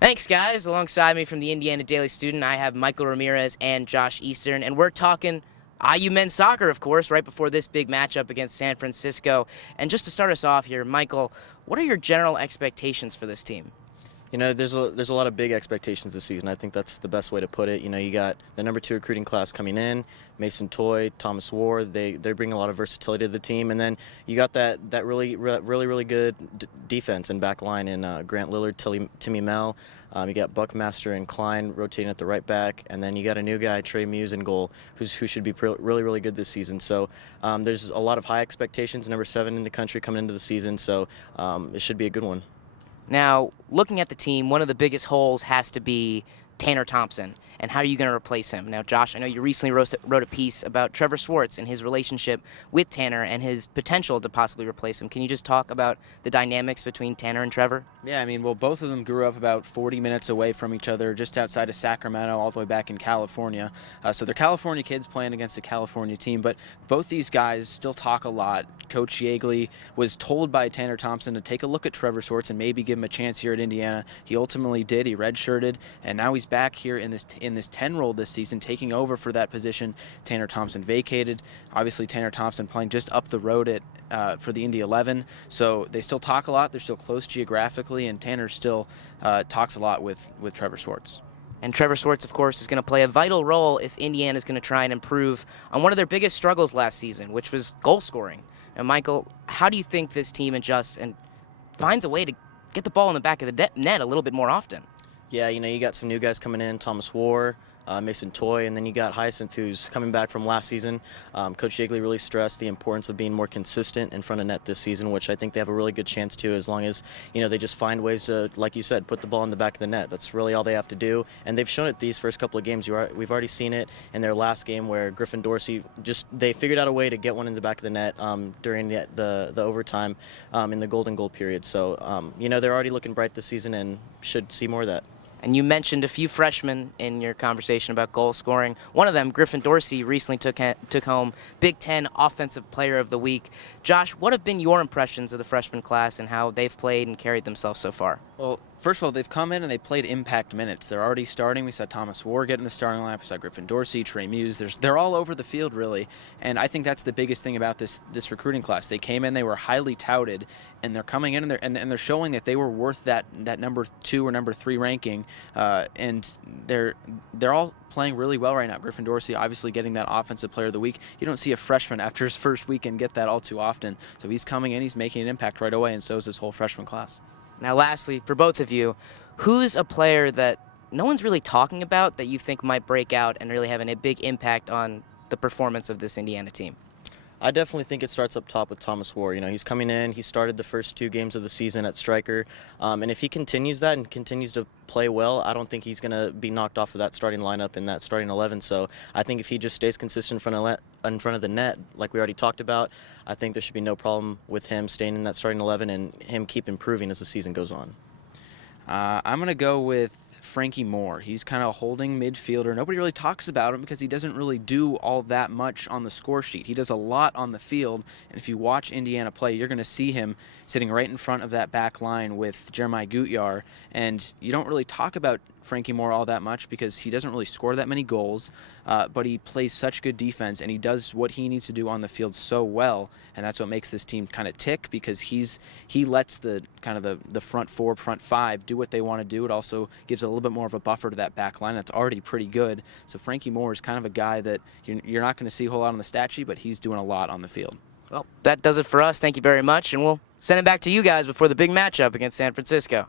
Thanks, guys. Alongside me from the Indiana Daily Student, I have Michael Ramirez and Josh Eastern, and we're talking IU men's soccer, of course, right before this big matchup against San Francisco. And just to start us off here, Michael, what are your general expectations for this team? There's a lot of big expectations this season. I think that's the best way to put it. You got the number 2 recruiting class coming in, Mason Toy, Thomas Ward. They bring a lot of versatility to the team, and then you got that really good defense and back line in Grant Lillard, Timmy Mel. You got Buckmaster and Klein rotating at the right back, and then you got a new guy, Trey Muse, in goal, who should be really good this season. So there's a lot of high expectations. Number 7 in the country coming into the season, so it should be a good one. Now, looking at the team, one of the biggest holes has to be Tanner Thompson. And how are you going to replace him? Now, Josh, I know you recently wrote a piece about Trevor Swartz and his relationship with Tanner and his potential to possibly replace him. Can you just talk about the dynamics between Tanner and Trevor? Yeah, well, both of them grew up about 40 minutes away from each other, just outside of Sacramento, all the way back in California. So they're California kids playing against a California team, but both these guys still talk a lot. Coach Yeagley was told by Tanner Thompson to take a look at Trevor Swartz and maybe give him a chance here at Indiana. He ultimately did. He redshirted, and now he's back here in this 10 role this season, taking over for that position Tanner Thompson vacated. Obviously, Tanner Thompson playing just up the road for the Indy 11, so they still talk a lot. They're still close geographically, and Tanner still talks a lot with Trevor Swartz. And Trevor Swartz, of course, is going to play a vital role if Indiana is going to try and improve on one of their biggest struggles last season, which was goal scoring. And Michael, how do you think this team adjusts and finds a way to get the ball in the back of the net a little bit more often? Yeah, you got some new guys coming in, Thomas War, Mason Toy, and then you got Hyacinth, who's coming back from last season. Coach Yeagley really stressed the importance of being more consistent in front of net this season, which I think they have a really good chance to, as long as they just find ways to, like you said, put the ball in the back of the net. That's really all they have to do, and they've shown it these first couple of games. We've already seen it in their last game where Griffin Dorsey they figured out a way to get one in the back of the net during the overtime in the golden goal period. So they're already looking bright this season and should see more of that. And you mentioned a few freshmen in your conversation about goal scoring. One of them, Griffin Dorsey, recently took home Big Ten Offensive Player of the Week. Josh, what have been your impressions of the freshman class and how they've played and carried themselves so far? Well, first of all, they've come in and they played impact minutes. They're already starting. We saw Thomas War get in the starting lineup. We saw Griffin Dorsey, Trey Muse. They're all over the field, really. And I think that's the biggest thing about this recruiting class. They came in, they were highly touted, and they're coming in and they're showing that they were worth that number 2 or number 3 ranking. And they're all playing really well right now. Griffin Dorsey obviously getting that Offensive Player of the Week. You don't see a freshman after his first weekend get that all too often. So he's coming in, he's making an impact right away, and so is this whole freshman class. Now, lastly, for both of you, who's a player that no one's really talking about that you think might break out and really have a big impact on the performance of this Indiana team? I definitely think it starts up top with Thomas War. He's coming in. He started the first 2 games of the season at striker, and if he continues that and continues to play well, I don't think he's going to be knocked off of that starting lineup in that starting 11. So I think if he just stays consistent in front of the net, like we already talked about, I think there should be no problem with him staying in that starting 11 and him keep improving as the season goes on. I'm going to go with Frankie Moore. He's kind of a holding midfielder. Nobody really talks about him because he doesn't really do all that much on the score sheet. He does a lot on the field, and if you watch Indiana play, you're going to see him sitting right in front of that back line with Jeremiah Gutjahr, and you don't really talk about Frankie Moore all that much because he doesn't really score that many goals, but he plays such good defense, and he does what he needs to do on the field so well, and that's what makes this team kind of tick, because he lets the front 4, front 5 do what they want to do. It also gives a little bit more of a buffer to that back line that's already pretty good. So Frankie Moore is kind of a guy that you're not going to see a whole lot on the stat sheet, but he's doing a lot on the field. Well, that does it for us. Thank you very much, and we'll send it back to you guys before the big matchup against San Francisco.